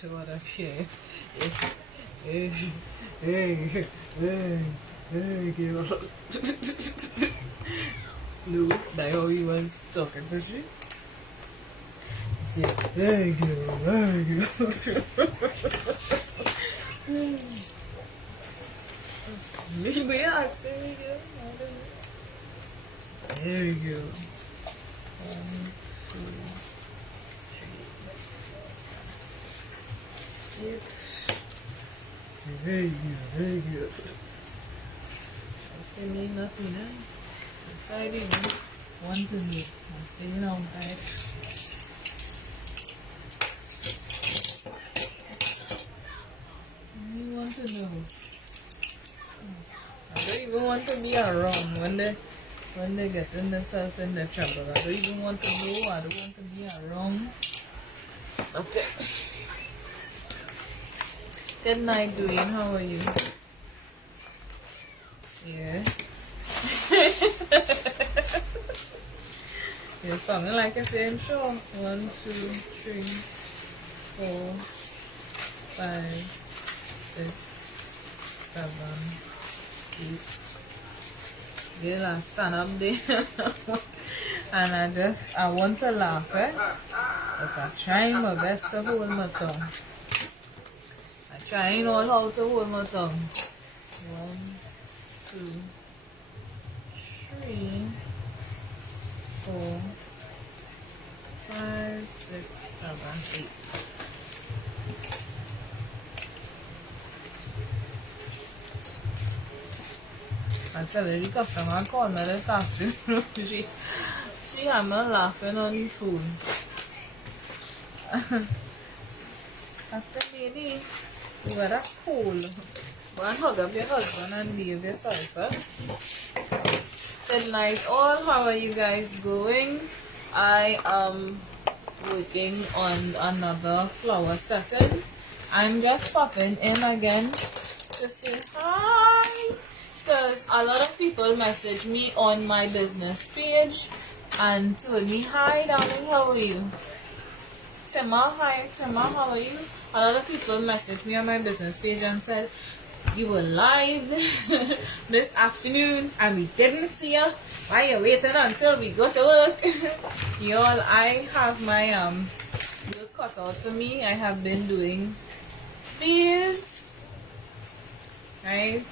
So what up here? Hey, hey, hey, girl. No, that's how he was talking to she. He said, hey, girl, hey, girl. Me, we asked him, girl. There you go. 1, 2, 3, 8. So very good, very good. I say me nothing, eh? Deciding, want to do. I'm staying on back. You want to know? I don't even want to be around when they get themselves in the trouble. I don't even want to know. I don't want to be around. Okay. Good night, Dwayne. How are you? Yeah. You're sounding like a film show. 1, 2, 3, 4, 5, 6, 7, 8. Girl, I stand up there and I want to laugh, eh? But I'm trying my best to hold my tongue. I'm trying all how to hold my tongue. 1, 2, 3, 4, 5, 6, 7, 8. I tell you, the customer called me this afternoon. she had me laughing on the phone. I said, lady, you weather cold. Go and hug up your husband and leave yourself, eh? Good night all. How are you guys going? I am working on another flower setting. I'm just popping in again to say hi. Because a lot of people message me on my business page and told me, hi darling, how are you? Tema, hi Tema, how are you? A lot of people messaged me on my business page and said, you were live this afternoon and we didn't see you. Why are you waiting until we go to work? Y'all, I have my work cut out for me. I have been doing these, right?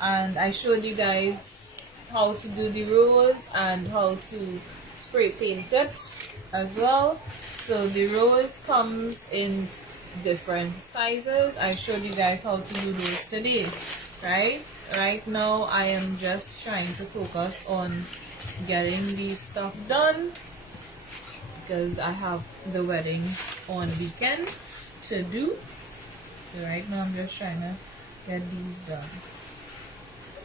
And I showed you guys how to do the rose and how to spray paint it as well. So the rose comes in different sizes. I showed you guys how to do those today, right now I am just trying to focus on getting these stuff done because I have the wedding on weekend to do. So right now I'm just trying to get these done.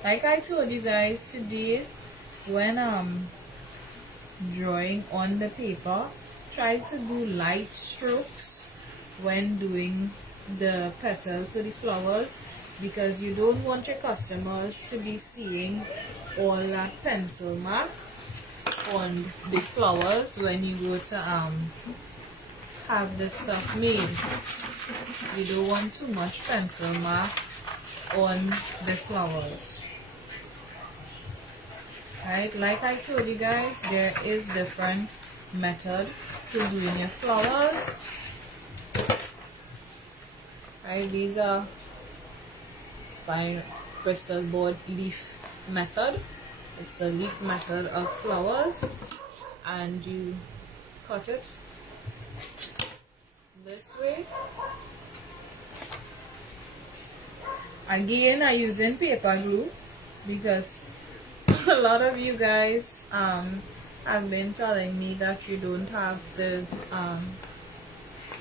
Like I told you guys today, when drawing on the paper, try to do light strokes when doing the petal for the flowers, because you don't want your customers to be seeing all that pencil mark on the flowers when you go to have the stuff made. You don't want too much pencil mark on the flowers. Right, like I told you guys, there is different method to doing your flowers. Right, these are fine crystal board leaf method. It's a leaf method of flowers, and you cut it this way. Again, I'm using paper glue because a lot of you guys have been telling me that you don't have the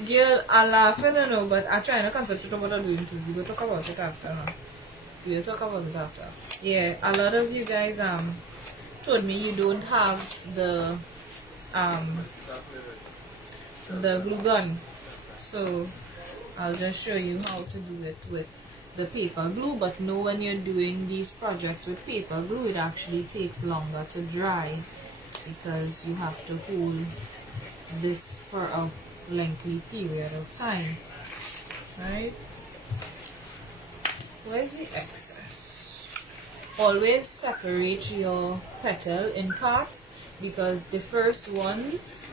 girl, I laughing, I know, but I'm trying to concentrate on what I'm doing too. We'll talk about it after now. We'll talk about it after. Yeah, a lot of you guys told me you don't have the glue gun, so I'll just show you how to do it with the paper glue. But know when you're doing these projects with paper glue, it actually takes longer to dry because you have to hold this for a lengthy period of time, right? Where's the excess? Always separate your petal in parts, because the first ones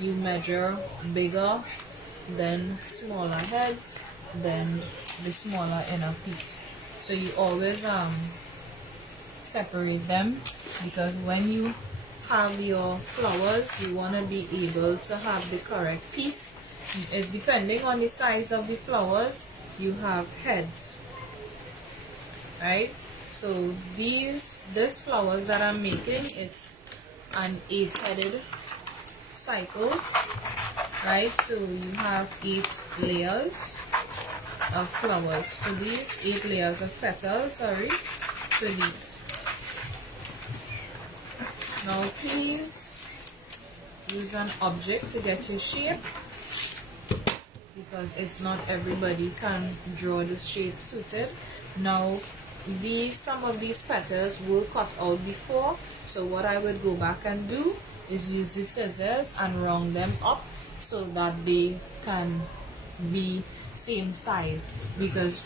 you measure bigger, then smaller heads, then the smaller inner piece. So you always separate them, because when you have your flowers, you want to be able to have the correct piece. It's depending on the size of the flowers, you have heads, right? So these flowers that I'm making, it's an 8-headed cycle, right? So you have 8 layers of flowers for these, 8 layers of petals, sorry, for these. Now please use an object to get your shape, because it's not everybody can draw the shape suited. Now some of these petals will cut out before, so what I would go back and do is use the scissors and round them up so that they can be same size, because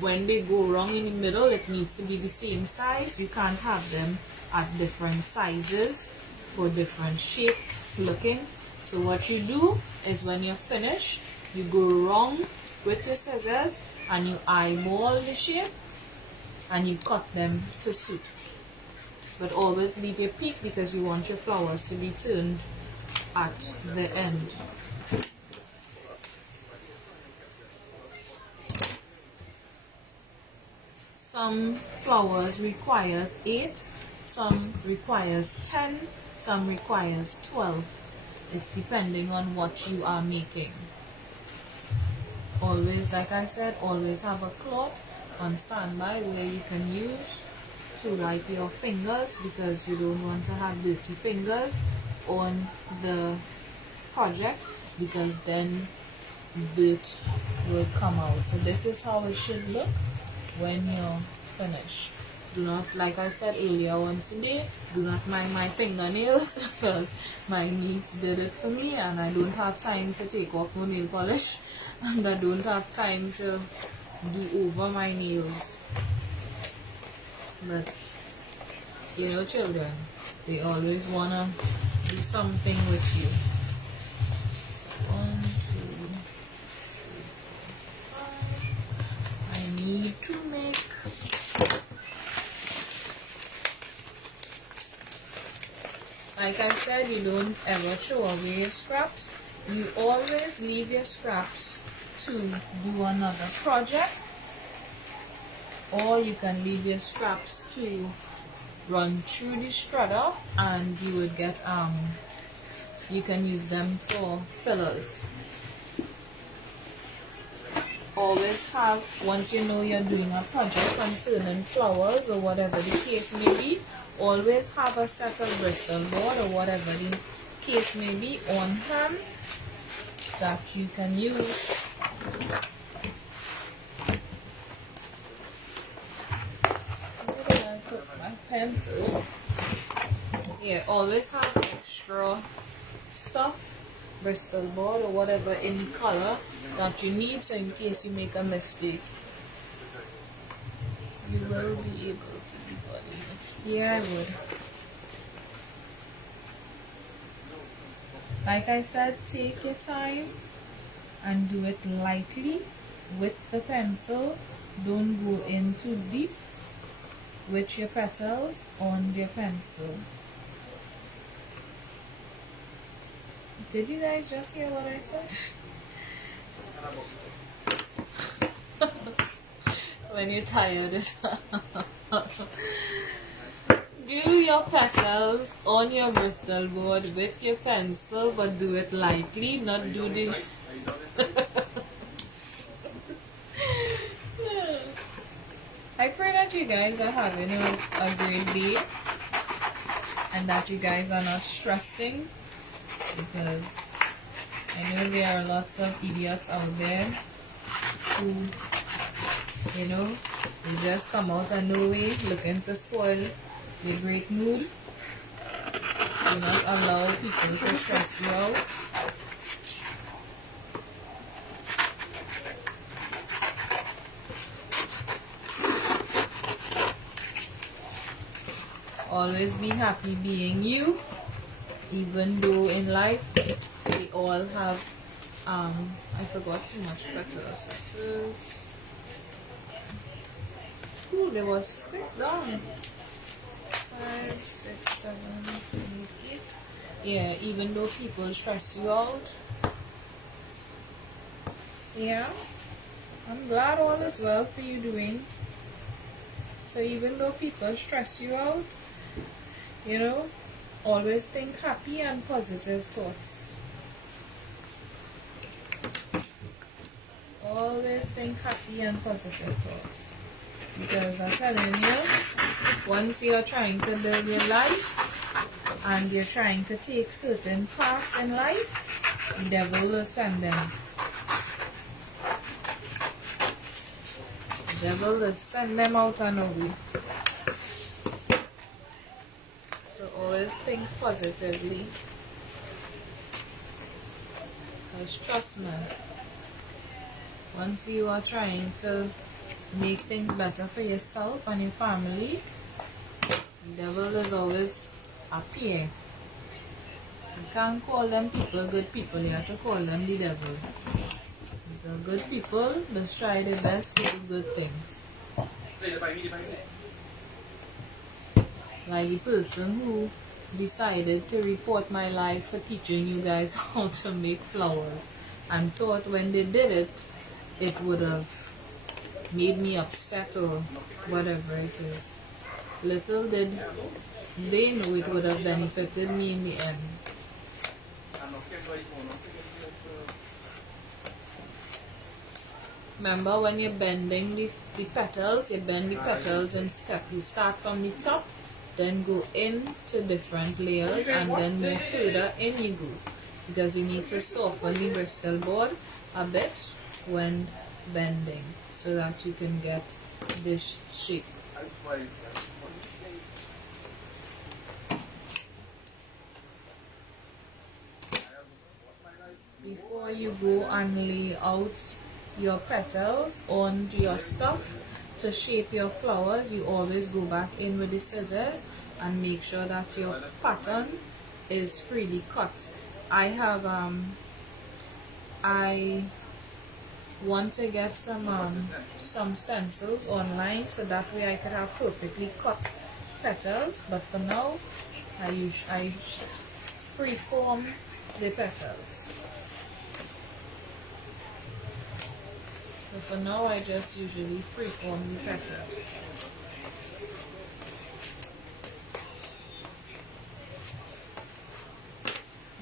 when they go wrong in the middle, it needs to be the same size. You can't have them at different sizes for different shape looking. So what you do is, when you're finished, you go wrong with your scissors and you eyeball the shape and you cut them to suit. But always leave your peak, because you want your flowers to be turned at the end. Some flowers requires 8, some requires 10, some requires 12. It's depending on what you are making. Always, like I said, always have a cloth on standby where you can use to wipe your fingers, because you don't want to have dirty fingers on the project, because then dirt will come out. So this is how it should look when you're finished. Do not, like I said earlier on today, do not mind my fingernails, because my niece did it for me and I don't have time to take off my nail polish, and I don't have time to do over my nails. But you know, children, they always want to do something with you. So 1, 2, 3, 4, 5. I need to make like I said, you don't ever throw away your scraps. You always leave your scraps to do another project, or you can leave your scraps to run through the shredder and you would get you can use them for fillers. Always have, once you know you're doing a project concerning flowers or whatever the case may be, always have a set of Bristol board or whatever the case may be on hand that you can use. I put my pencil. Yeah, always have extra stuff, Bristol board or whatever in color that you need, so in case you make a mistake, you will be able to do it. Yeah, I would. Like I said, take your time and do it lightly with the pencil. Don't go in too deep with your petals on your pencil. Did you guys just hear what I said? When you're tired, do your petals on your Bristol board with your pencil, but do it lightly, not do the I pray that you guys are having a great day and that you guys are not stressing, because I know there are lots of idiots out there who, you know, they just come out of nowhere looking to spoil your great mood. Do not allow people to stress you out. Always be happy being you, even though in life we all have I forgot too much petals. This is, ooh, there was stripped down. 5, 6, 7, 8, 8. Yeah, even though people stress you out. Yeah, I'm glad all is well for you doing. So even though people stress you out, you know, always think happy and positive thoughts. Always think happy and positive thoughts. Because I'm telling you, once you're trying to build your life and you're trying to take certain paths in life, the devil will send them. The devil will send them out and away. So always think positively. Because trust me, once you are trying to make things better for yourself and your family, the devil is always appear. You can't call them people good people, you have to call them the devil. The good people just try their best to do good things. Like the person who decided to report my life for teaching you guys how to make flowers and thought when they did it, it would have made me upset or whatever it is. Little did they know it would have benefited me in the end. Remember, when you're bending the petals, you bend the petals in step. You start from the top, then go into different layers, and then move further in you go. Because you need to soften the Bristol board a bit when bending, so that you can get this shape. Before you go and lay out your petals onto your stuff to shape your flowers, you always go back in with the scissors and make sure that your pattern is freely cut. I have I want to get some stencils online so that way I could have perfectly cut petals, but for now I freeform the petals. So for now I just usually freeform the petals.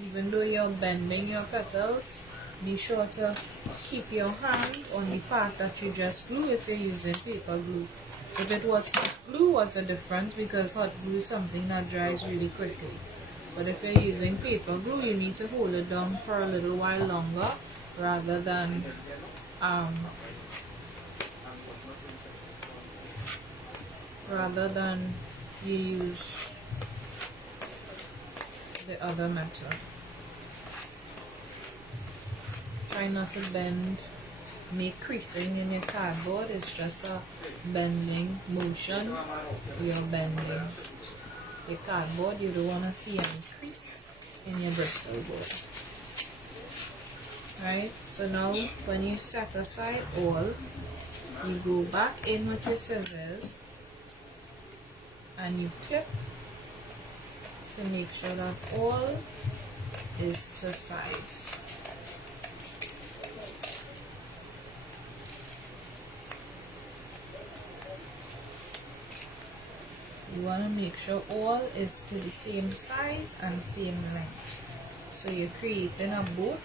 Even though you're bending your petals, be sure to keep your hand on the part that you just glue if you're using paper glue. If it was hot glue, what's the difference? Because hot glue is something that dries really quickly. But if you're using paper glue, you need to hold it down for a little while longer rather than you use the other method. Try not to bend, make creasing in your cardboard. It's just a bending motion. You're bending the cardboard. You don't want to see any crease in your Bristol board. Right, so now when you set aside all, you go back in with your scissors and you clip to make sure that all is to size. You want to make sure all is to the same size and same length. So you're creating a boat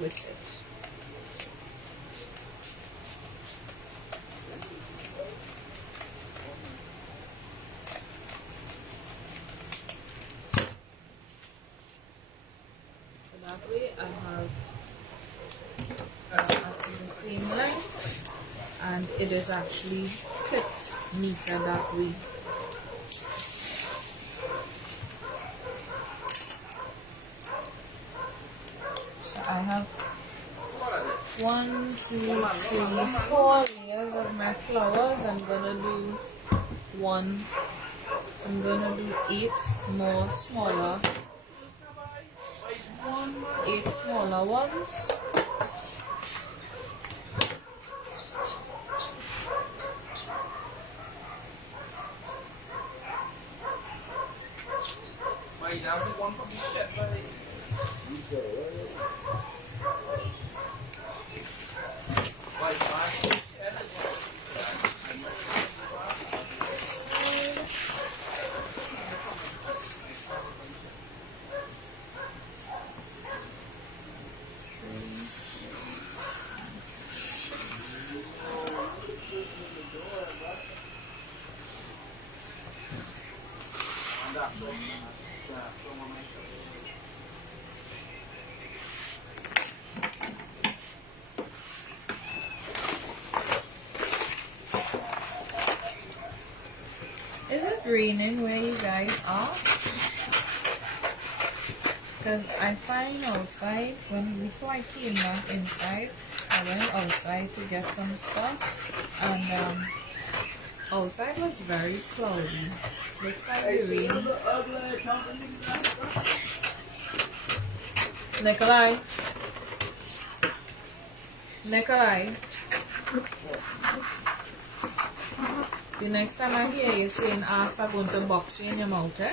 with it. So that way I have the same length and it is actually clipped neater that way. 1, 2, 3, 4 layers of my flowers. I'm gonna do 8 more smaller, 8 smaller ones. Is it raining where you guys are? Because I find outside, before I came back inside, I went outside to get some stuff, and outside was very cloudy. Looks like the rain. Nikolai. The next time I hear you saying ass, I'm going to box you in your mouth, eh?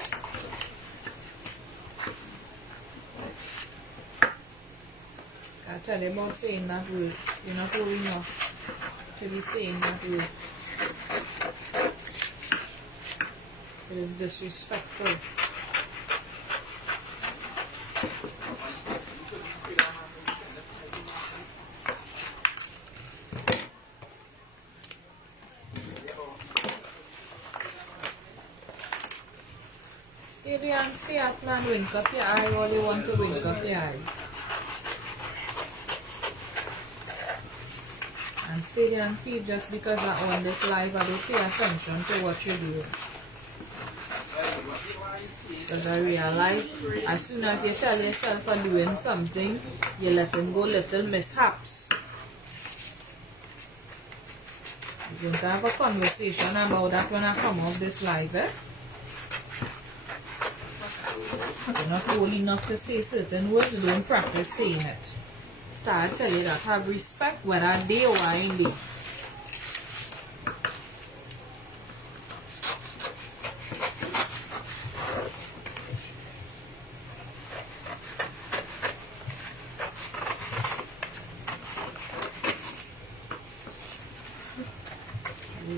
I tell you about saying that word. You're not old enough to be saying that word. It is disrespectful. Stay at and wink up your eye all you want to wink up your eye. And stay there and feed just because I'm on this live. I don't pay attention to what you're doing. Because I realize as soon as you tell yourself you're doing something, you let him go little mishaps. We're going to have a conversation about that when I come off this live, eh? You're not old enough to say certain words, don't practice saying it. I tell you that, have respect whether they or I ain't they.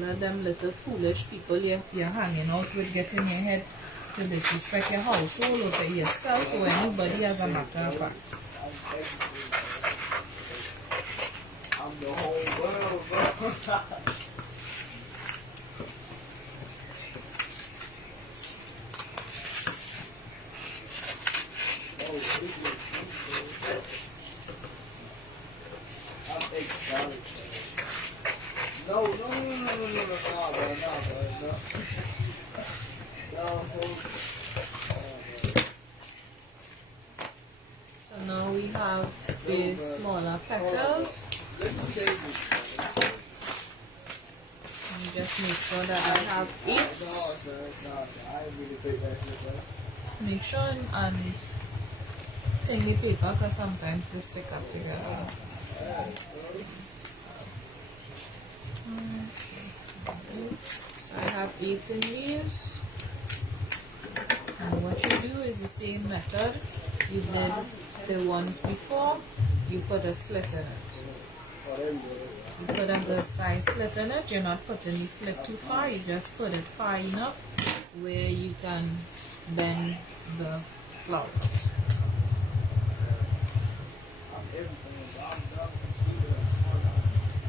Let them little foolish people you're hanging out with get in your head to disrespect your household or to yourself or anybody as a matter of fact. I'm the whole world, bro. I'm excited. No, So now we have the smaller petals. And just make sure that I have 8. Make sure and take the paper because sometimes they stick up together. So I have 8 in these. And what you do is the same method you did the ones before. You put a slit in it. You put a good size slit in it. You're not putting the slit too far. You just put it far enough where you can bend the flowers.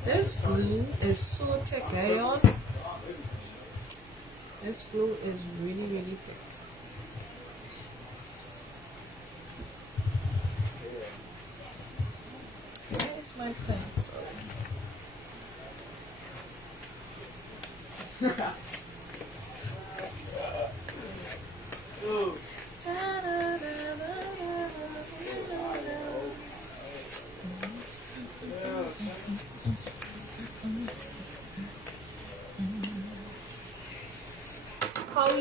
This glue is so thick, eh, y'all? This glue is really, really thick. Where is my pencil?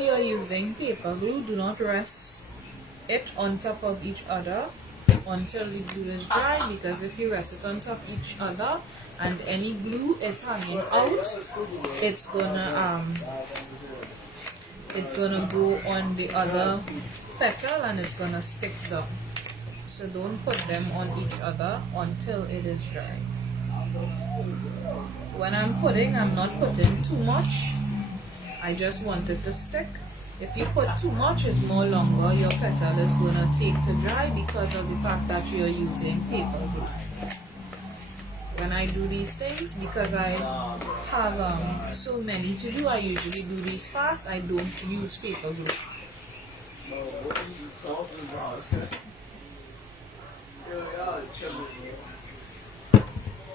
you're using paper glue, do not rest it on top of each other until the glue is dry, because if you rest it on top of each other and any glue is hanging out, it's gonna go on the other petal and it's gonna stick down. So don't put them on each other until it is dry. When I'm putting, I'm not putting too much. I just want it to stick. If you put too much, it's more longer. Your petal is gonna take to dry because of the fact that you're using paper glue. When I do these things, because I have so many to do, I usually do these fast. I don't use paper glue. So what are you talking about?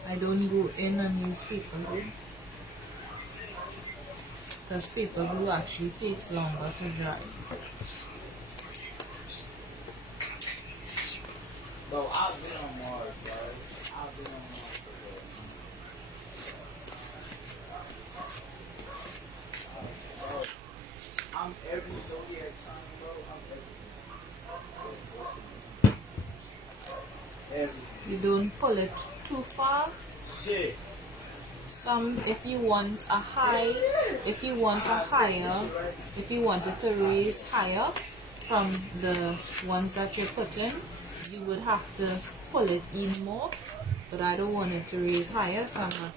I don't go in and use paper glue, because paper glue actually takes longer to dry. Bro, I've been on Mars, bro. I've been on Mars for this. Bro, I'm every zodiac sign, bro. I'm everything. Everything. You don't pull it too far. Shit. If you want a high, if you want a higher, if you want it to raise higher from the ones that you're putting, you would have to pull it in more. But I don't want it to raise higher, so I'm not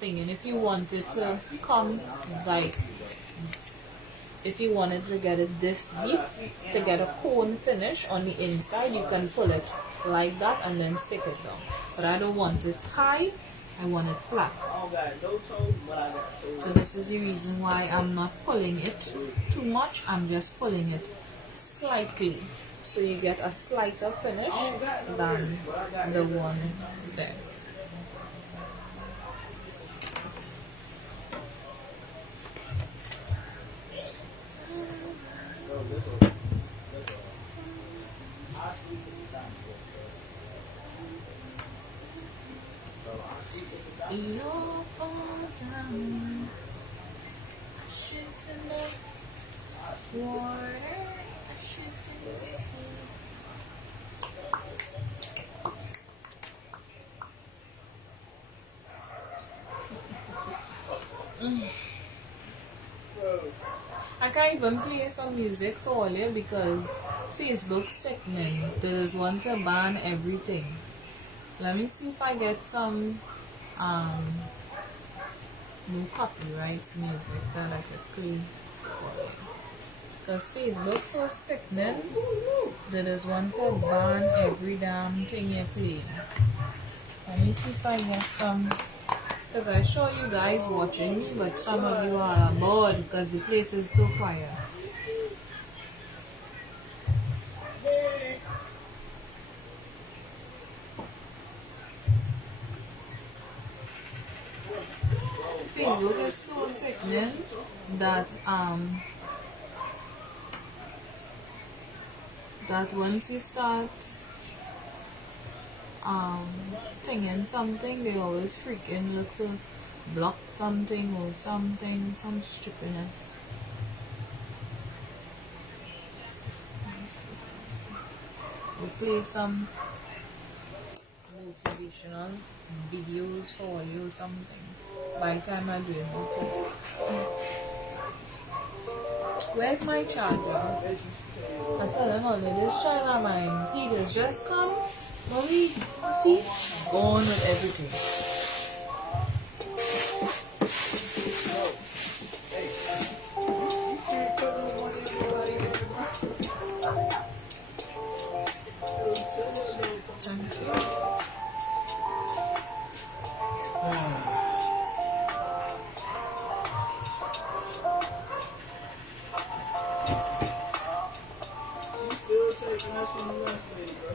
thinking. If you want it to come like, if you wanted to get it this deep, to get a cone finish on the inside, you can pull it like that and then stick it down. But I don't want it high, I want it flat. So this is the reason why I'm not pulling it too much, I'm just pulling it slightly. So you get a slighter finish than the one there. You'll fall down, ashes in the water, ashes in the sea. I can't even play some music for all you because Facebook's sickening. They just want to ban everything. Let me see if I get some no copyrights music that I could play for you. Because Facebook's so sickening. They just want to ban every damn thing you play. Let me see if I get some. Because I show you guys watching me, but some of you are bored because the place is so quiet. Facebook is so sickening that that once you start thinking something, they always freaking look to block something or something, some stupidness. We'll play some motivational videos for you, something. By the time I do it, where's my charger? I tell him all of this China mind. He has just come. Mommy, see? Gone with everything. She's still taking us from the lunch lady, bro.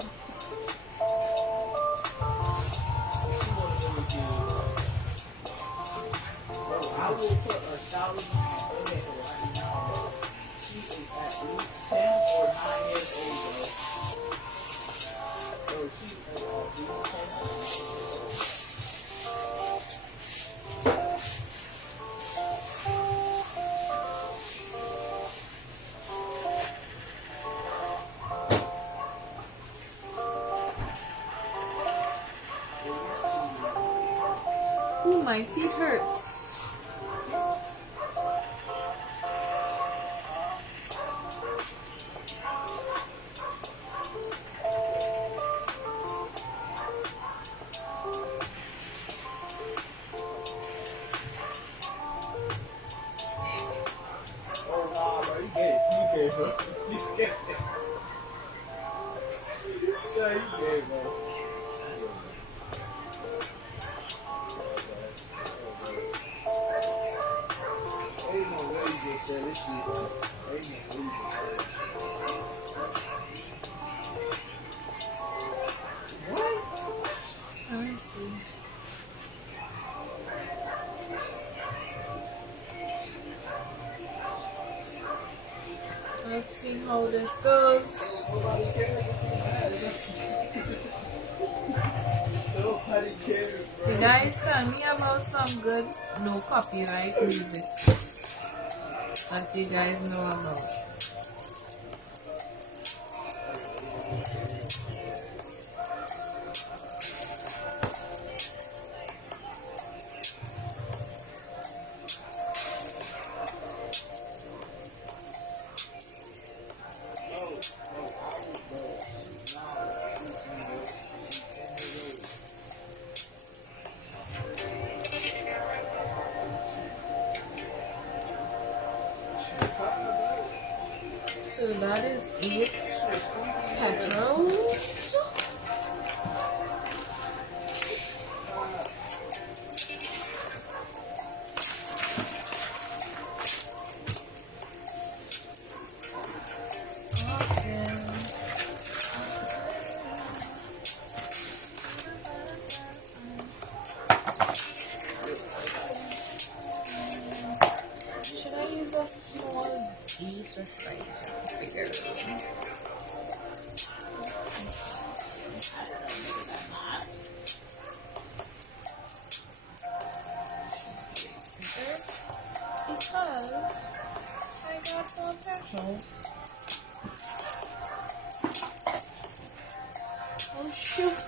She wanna go with you. Bro, I will put 1,000 on her head right now. She is at least 10 or 9 years old, bro. Bro, she is at least 10 or 9 years old. my feet hurts. Oh, nah, bro, you get it, bro. You get it. So you get it, bro. Ain't no way you just said this shit, bro. Ain't no way you just What? I see. Let's see how this goes. Nobody cares. Nobody cares, bro. You guys tell me about some good no copyright music that you guys know about. So that is 8 petals. Okay. Should I use a small piece or should I use a bigger one? Because I got more petals. Oh shoot.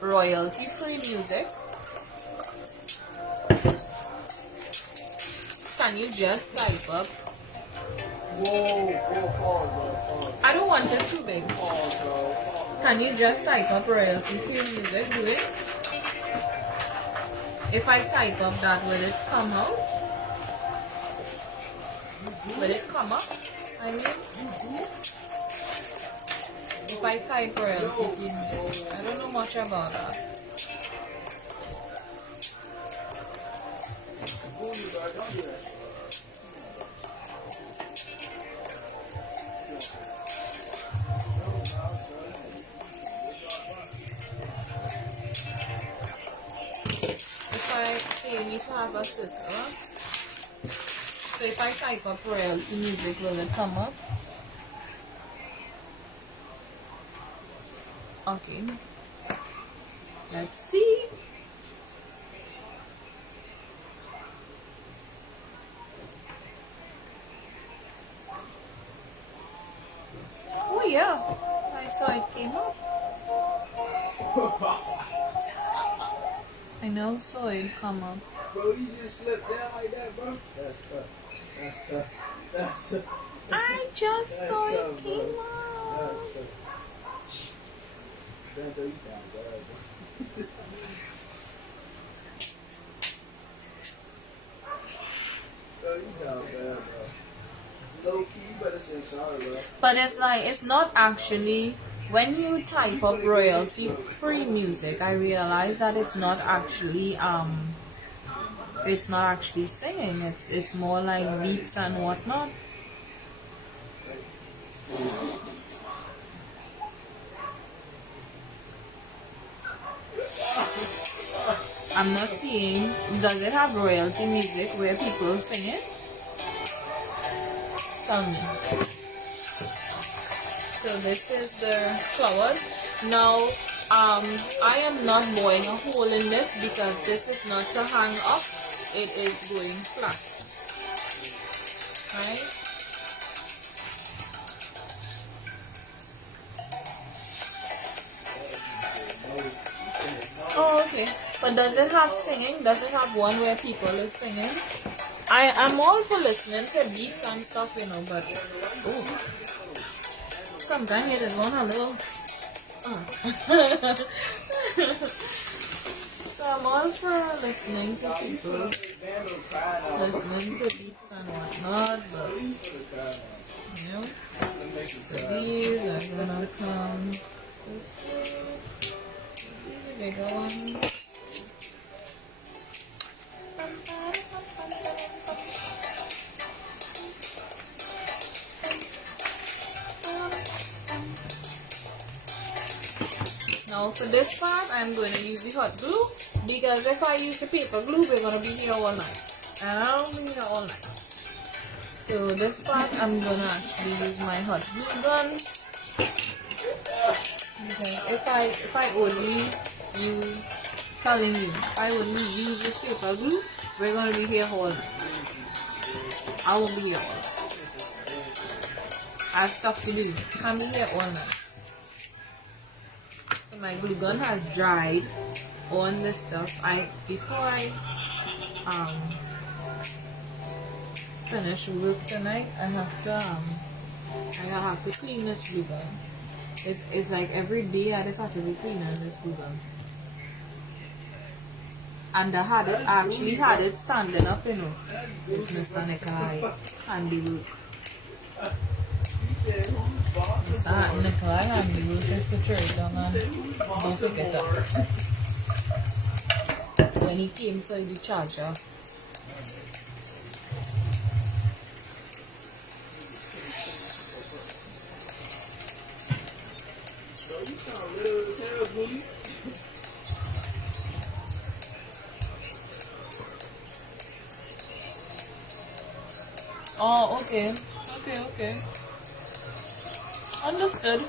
Royalty free music. Can you just type up? Whoa, pause, bro. Pause. I don't want it too big. Pause, bro. Pause. Can you just type up royalty free music? Do it. If I type up that, will it come out? Will it come up? I mean, if I type royalty free music, I don't know much about that. Don't do that. If I say you need to have a circle, so if I type up royalty music, will it come up? Okay. Let's see. Oh yeah, I saw it came up. I know, saw it come up. Bro, you just slipped down like that, bro. That's tough. That's tough. That's tough. I just That's saw tough, it bro. came up. That's tough. Don't throw you down, bro. Throw you down, bro. Low key, you better say sorry, bro. But it's like, it's not actually, when you type up royalty free music, I realize that it's not actually singing. It's more like beats and whatnot. I'm not seeing, does it have royalty music where people sing it? Tell me. So this is the flowers. Now, I am not boring a hole in this because this is not to hang up. It is going flat. Right? But does it have singing? Does it have one where people is singing? I'm all for listening to beats and stuff, you know, but ooh, sometimes it is one a little. So I'm all for listening to people, listening to beats and whatnot, but you know, so these are gonna come. This is a bigger one. Now for this part, I'm going to use the hot glue because if I use the paper glue, we're going to be here all night. And I don't be here all night. So this part, I'm going to actually use my hot glue gun. Because if I only use, telling you, if I only use this paper glue, we're going to be here all night. I won't be here all night. I have stuff to do. I'm here all night. My glue gun has dried on the stuff. Before I finish work tonight, I have to clean this glue gun. It's like every day I just have to be cleaning this glue gun. And I actually had it standing up, you know. It's Mr. Nikolai handiwork. Mr. Nikolai handiwork is to throw it down and don't forget that. When he came for the charger. Oh, okay. Okay. Understood.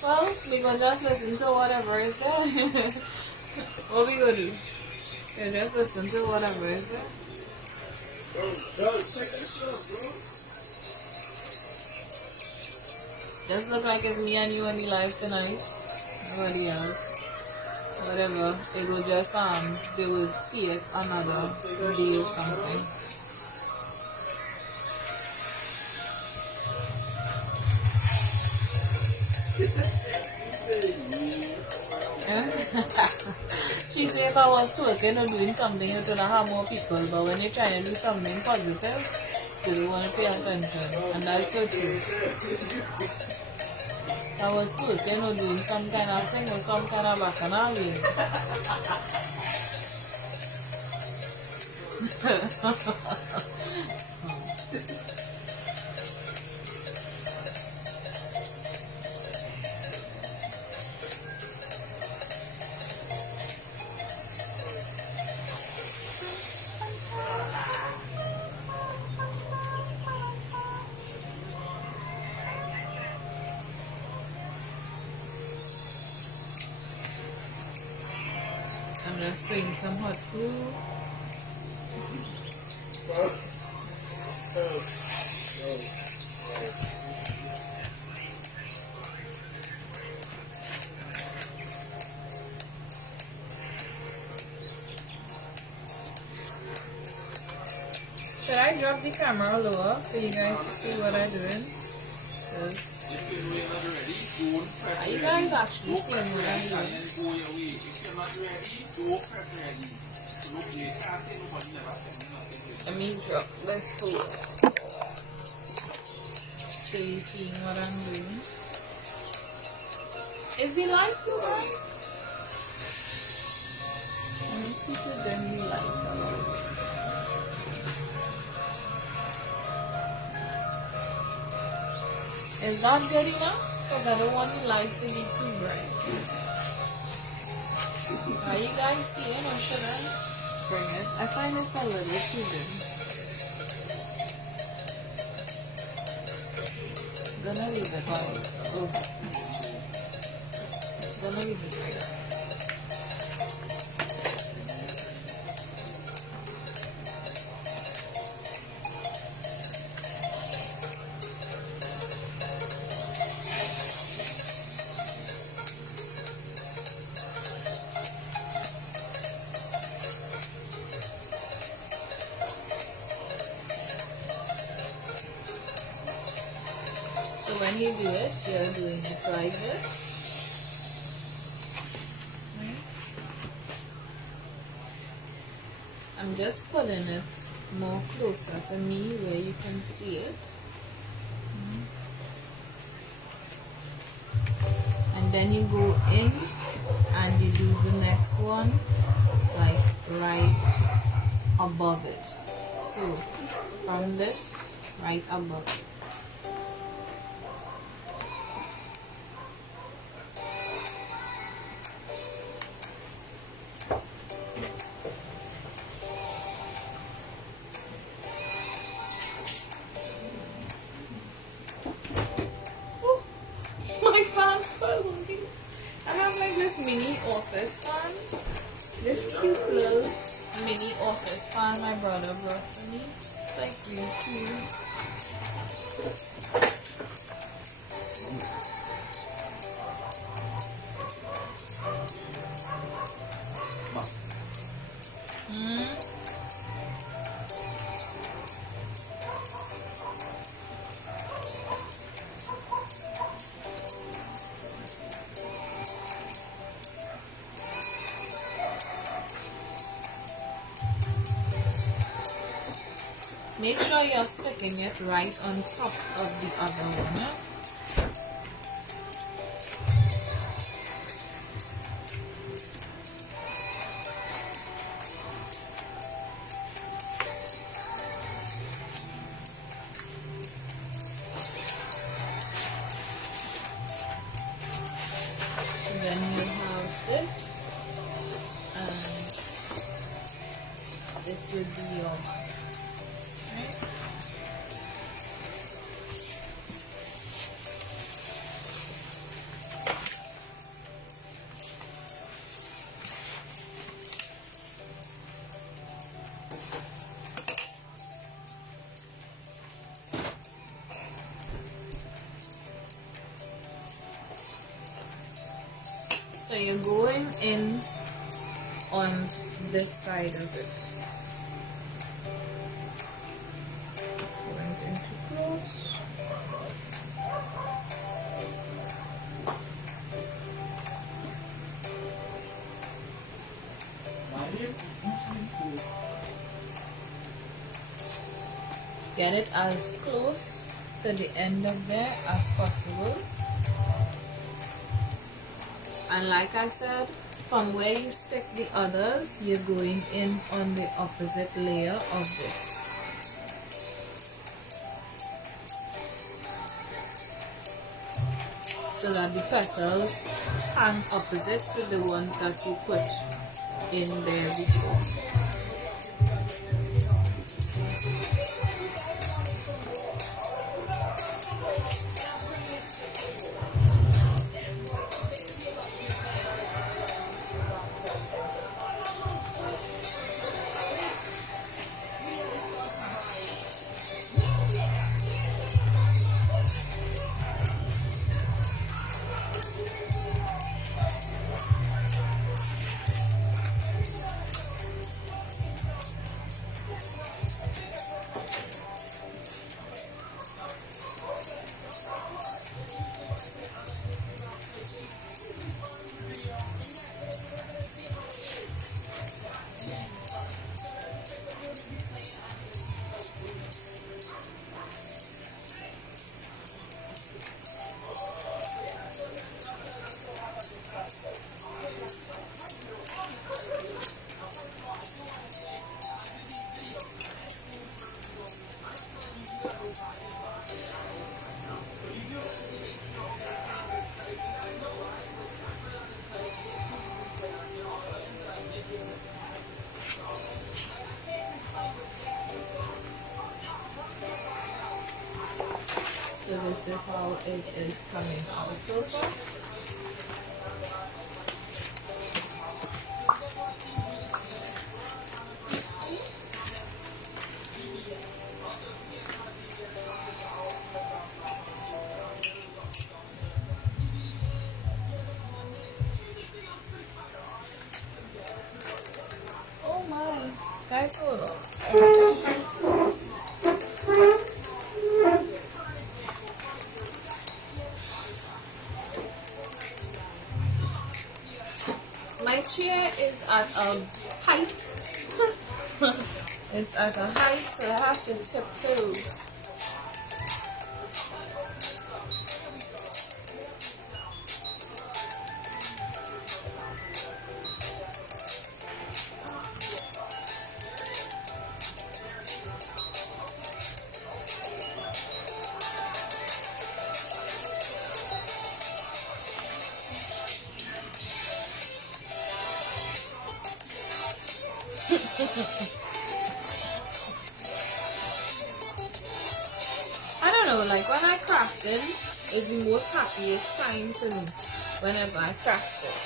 Well, we gonna just listen to whatever is there. What we gonna do? Yeah, just listen to whatever is there. Just look like it's me and you in the live tonight. Nobody else. Whatever. They will just they will see it another day or something. She said if I was twerking or doing something, it would have more people. But when you're trying to do something positive, you don't want to pay attention. And that's so true. If I was twerking or doing some kind of thing or some kind of bacchanal game. I'm just putting some hot glue. Should I drop the camera lower for you guys to see what I'm doing? Are you guys actually seeing what I'm doing? Let me drop this food so you seeing what I'm doing. Is the light too bright? Let me see to dim the light a little bit. Is that good enough? Because I don't want the light to be too bright. Are you guys seeing or should I bring it? I find it's a little too dim. Gonna leave it on. Gonna leave it right now. when you do it, you're doing it like this. I'm just pulling it more closer to me where you can see it. And then you go in and you do the next one like right above it. So from this, right above it. My fan fell on me. I have like this mini office fan. This cute little mini office fan my brother brought for me. It's like really cute. Make sure you're sticking it right on top of the other one. And then you have this, and this would be your mark. Right? So you're going in on this side of it. Going into close. Get it as close to the end of there as possible. And like I said, from where you stick the others, you're going in on the opposite layer of this. So that the petals hang opposite to the ones that you put in there before. So this is how it is coming out so far. Oh my, guys, hold on. a height. It's at a height, so I have to tiptoe. I don't know, like when I crafting is the most happiest time to me whenever I craft it.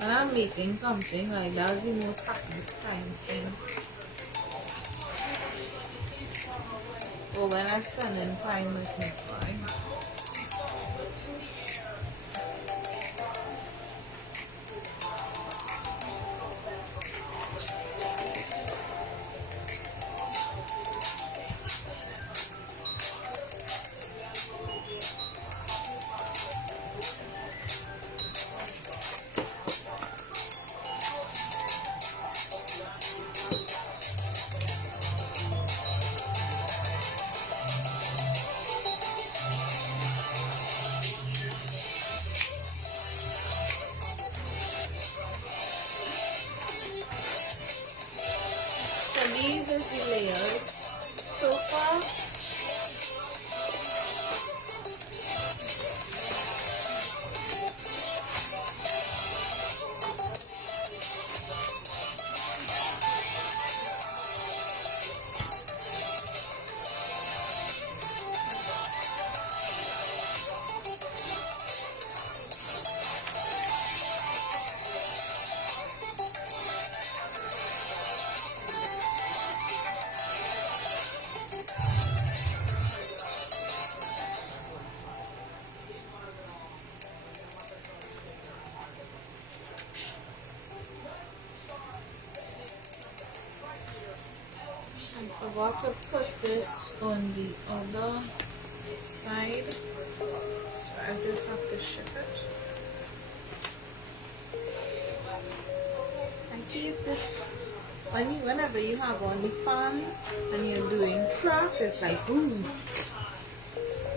When I'm making something, like that's the most happiest time for me. Or when I'm spending time with my boy. So these is the layers so far. I forgot to put this on the other side, so I just have to ship it. I keep this whenever you have on the fan and you're doing craft, it's like, ooh,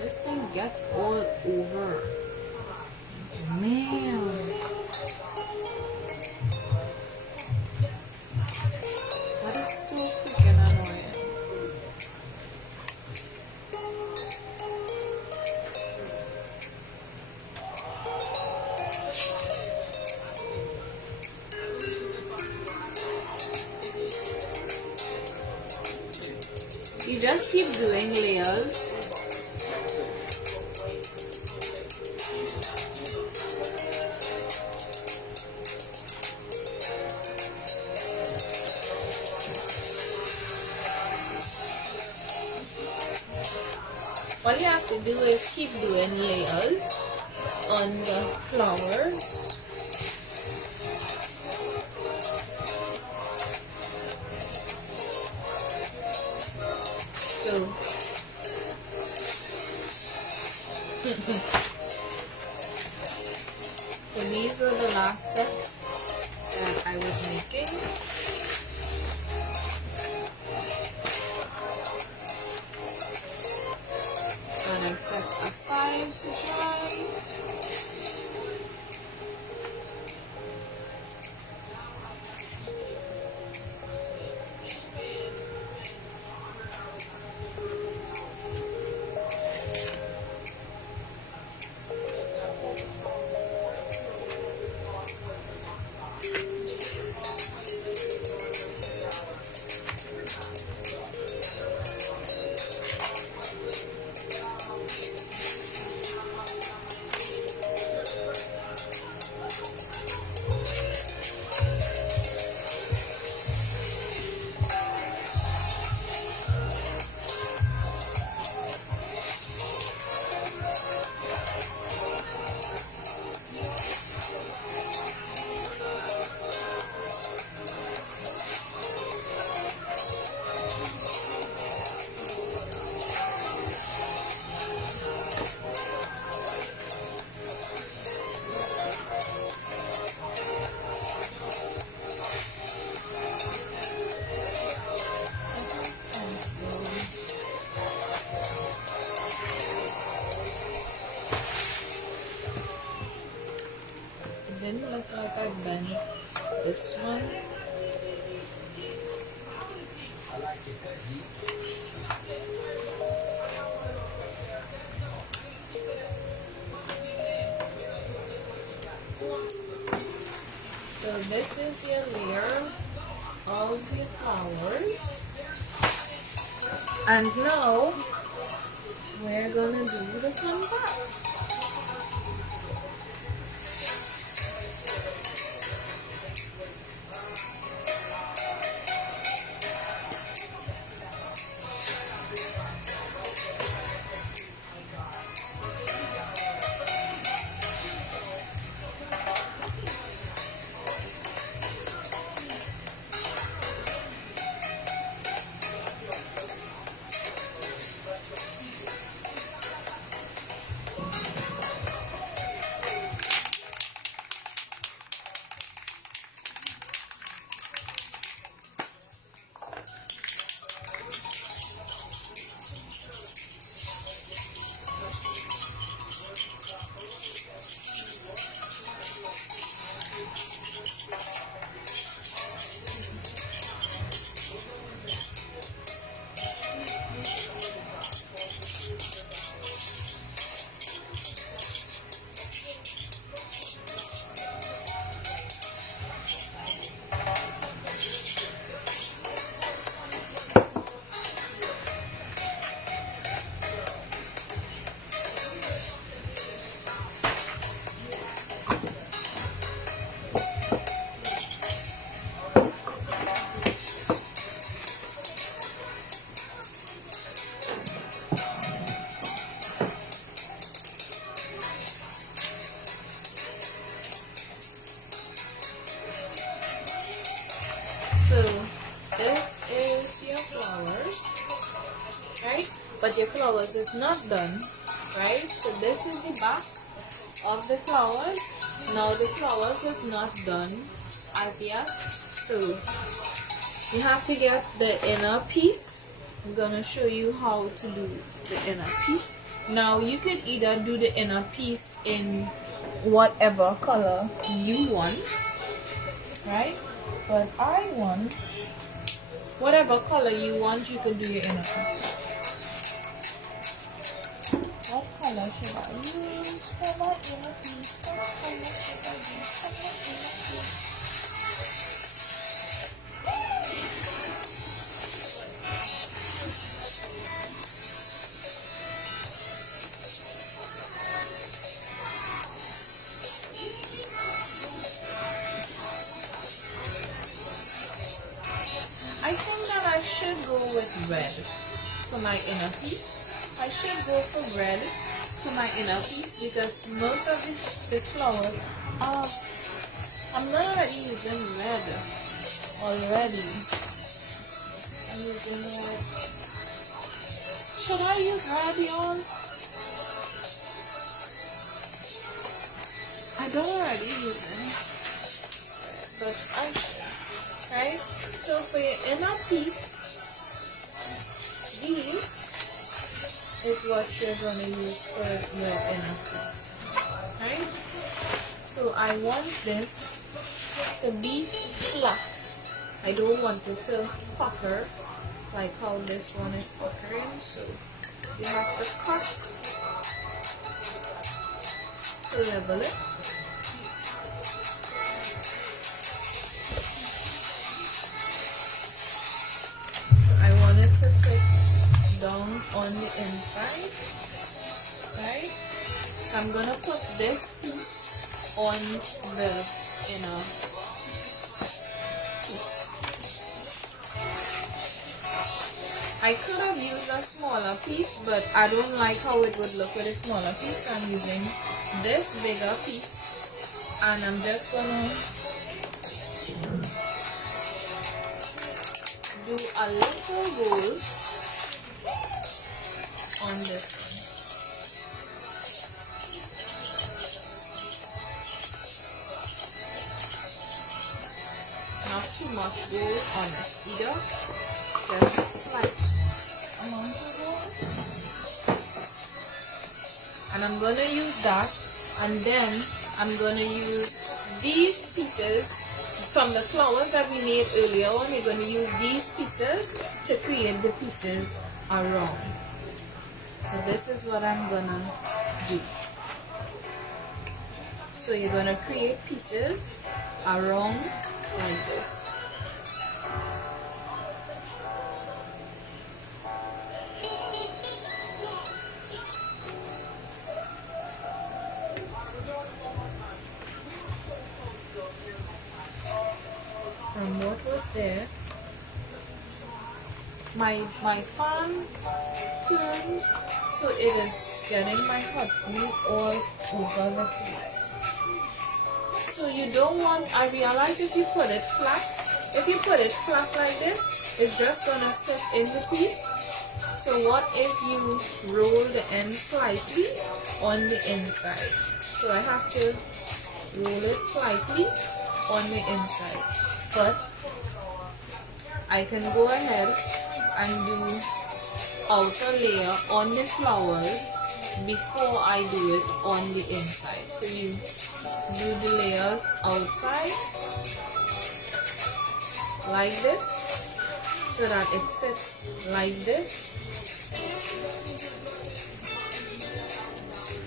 this thing gets all over. Man. That is so freaking annoying. You just keep doing layers. All you have to do is keep doing layers on the flowers. So these were the last sets that I was making. And I set aside to dry. didn't look like I bent this one. So this is your layer of your flowers. And now we're gonna do the fun part. So this is your flowers, right? But your flowers is not done, right? So this is the back of the flowers. Now the flowers is not done as yet. So you have to get the inner piece. I'm gonna show you how to do the inner piece. Now you could either do the inner piece in whatever color you want, right? But I want whatever color you want, you can do your inner piece. What color should I use for my inner piece? What color should I use for my inner piece? I think that I should go with red for my inner piece. I should go for red for my inner piece because most of the flowers I'm not already using red already. I'm using red. Should I use red, y'all? I don't already use it, but I should. Right? So for your inner piece, these is what you're going to use for your inner piece. Right? So I want this to be flat. I don't want it to pucker like how this one is puckering. So you have to cut to level it. I want it to fit down on the inside, right? So I'm gonna put this piece on the inner piece. I could have used a smaller piece, but I don't like how it would look with a smaller piece. So I'm using this bigger piece, and I'm just gonna do a little roll on this one. Not too much roll on it either, just a slight amount of roll. And I'm gonna use that, and then I'm gonna use these pieces from the flowers that we made earlier on. We're going to use these pieces to create the pieces around. So this is what I'm going to do. So you're going to create pieces around like this. From what was there, my fan turned, so it is getting my hot glue all over the place. So you don't want, I realize if you put it flat like this, it's just gonna sit in the piece. So what if you roll the end slightly on the inside? So I have to roll it slightly on the inside. But I can go ahead and do outer layer on the flowers before I do it on the inside. So you do the layers outside like this so that it sits like this.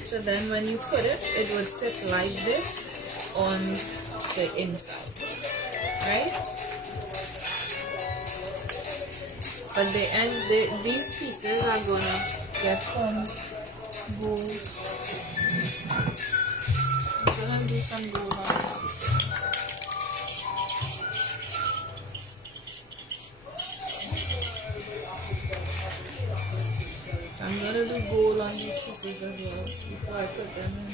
So then when you put it, it would sit like this on the inside. Right? But these pieces are gonna get some gold. I'm gonna do some gold on these pieces. So I'm gonna do gold on these pieces as well before I put them in.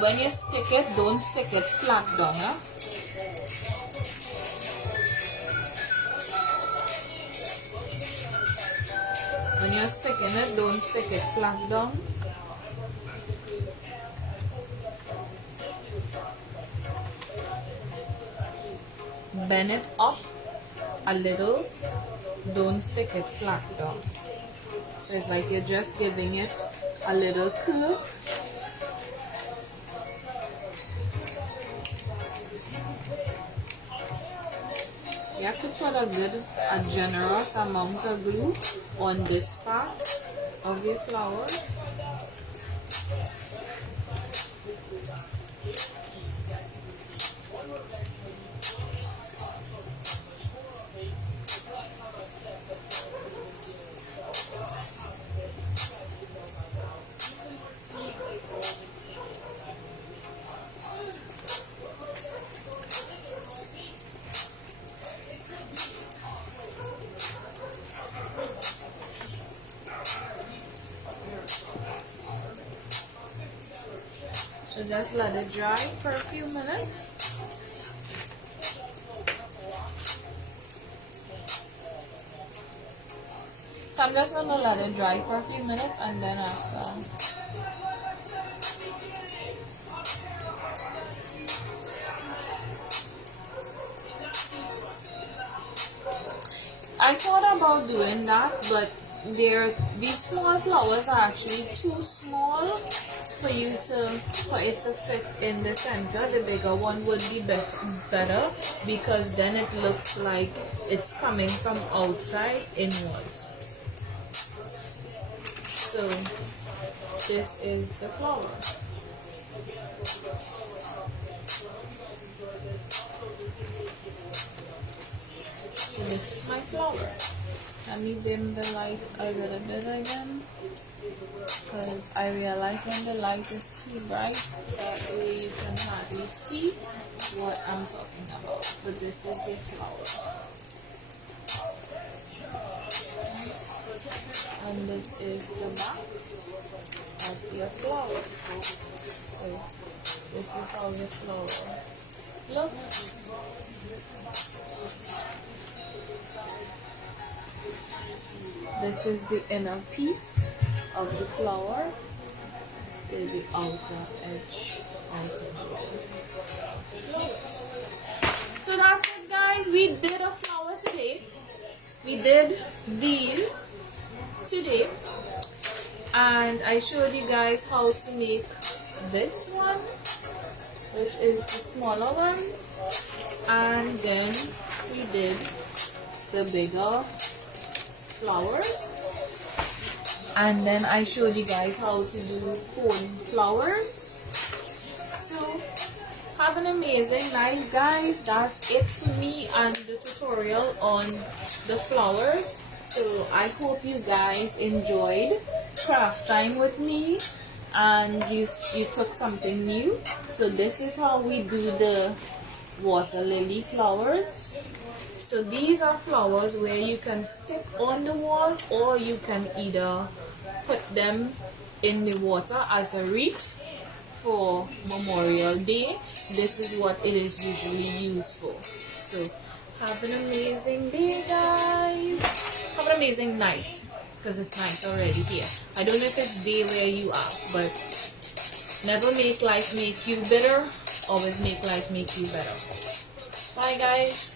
When you stick it, don't stick it flat down, huh? When you're sticking it, don't stick it flat down. Bend it up a little, don't stick it flat down. So it's like you're just giving it a little curve. You have to put a generous amount of glue on this part of your flowers. So just let it dry for a few minutes. So I'm just going to let it dry for a few minutes and then after. I thought about doing that, but these small flowers are actually too small for it to fit in the center. The bigger one would be better because then it looks like it's coming from outside inwards. So this is the flower. So this is my flower. Let me dim the light a little bit again, because I realize when the light is too bright, that way you can hardly see what I'm talking about. But this is the flower. And this is the back of your flower. So this is how the flower looks. This is the inner piece of the flower. There's the outer edge, outer flowers. So that's it, guys. We did a flower today. We did these today, and I showed you guys how to make this one, which is the smaller one, and then we did the bigger flowers, and then I showed you guys how to do cone flowers. So have an amazing night, guys. That's it for me and the tutorial on the flowers. So I hope you guys enjoyed craft time with me and you took something new. So this is how we do the water lily flowers. So these are flowers where you can stick on the wall, or you can either put them in the water as a wreath for Memorial Day. This is what it is usually used for. So have an amazing day, guys. Have an amazing night, because it's night already here. I don't know if it's day where you are, but never make life make you bitter. Always make life make you better. Bye, guys.